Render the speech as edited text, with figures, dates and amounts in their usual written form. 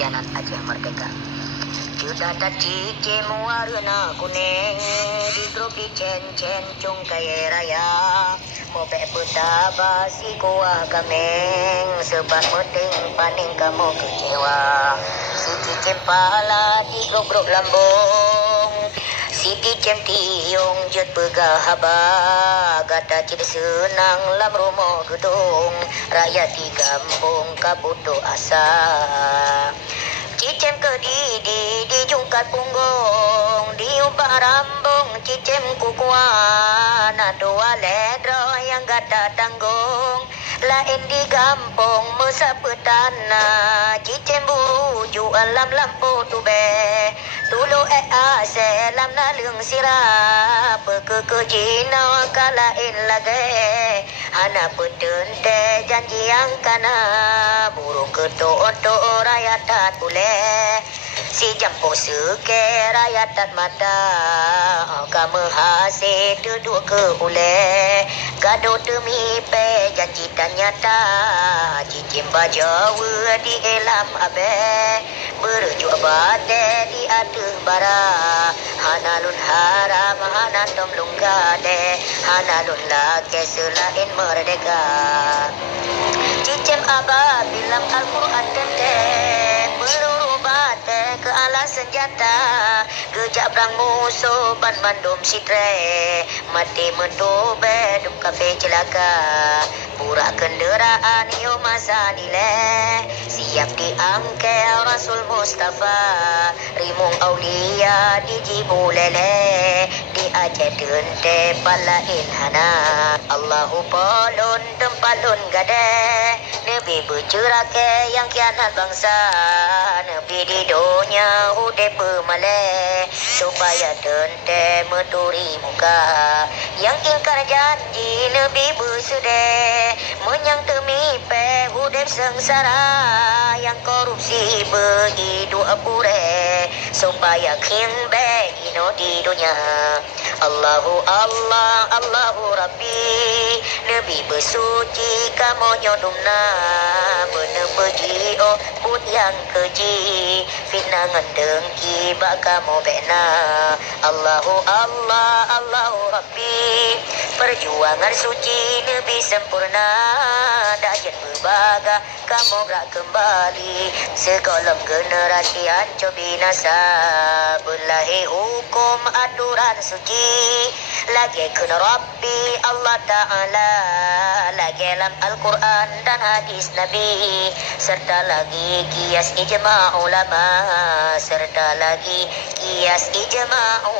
Pengkhianat Aceh Merdeka. Sudah tadi cemu warna kuning di grup di cen cung kaya raya. Mobek peta basi kuah kameng sebab meting paning kamu kecewa. Suci cempala di grup lambung. Siti cem tiung jut pegah haba. Gata cik senang lam rumah gedung. Rakyat di kampung kabutuh asa. Cicem ke di jungkat punggung, diubah rambung, cicem kukuan, dua ledro yang gata tanggung, lain di kampung mesa petana, cicem buru jual lam lampu tube, tulu ase lam nalung sirap, ke jina kalain lagi, hana petente janji yang kana, burung keto-oto rakyat tat boleh. Si jampo seke rakyat tat mata kamu hasil duduk ke ule gaduh demi pe janji dan nyata cicim bajawa di elam abe berjuak bate di aduh bara hanalun haram hanatom lunggade hanalun lake selain merdeka cicim abah bilang Al-Quran tente peluru bate ke alas senjata gejak perang musuh ban bandum sitre mati mendobe dum kafe celaka pura kenderaan yo masa nile siap diangkel Rasul Mustafa rimung aulia di jibulele di Aceh dente palain hana Allahu polun tempalun gade Nabi bercerake yang kianat bangsa Nabi di dunia ude pemale supaya dente meturi muka yang ingkar janji Nabi bersedih menyang temipe ude sengsara yang korupsi begitu apure supaya kimbe ino di dunia Allahu Allah Allahu Rabbi Nabi bersuci kamu nyodumna bener pergi oh pun yang keji fitnangan dengki bak kamu bena Allahu Allah Allahu Rabbi perjuangan suci Nabi sempurna dajen berbaga kamu gerak kembali segolong generasi hancur binasa belahi hukum aturan suci lagi kena Rabbi Allah Ta'ala lagi dalam Al-Quran dan hadis Nabi serta lagi kias ijma' ulama serta lagi kias ijma'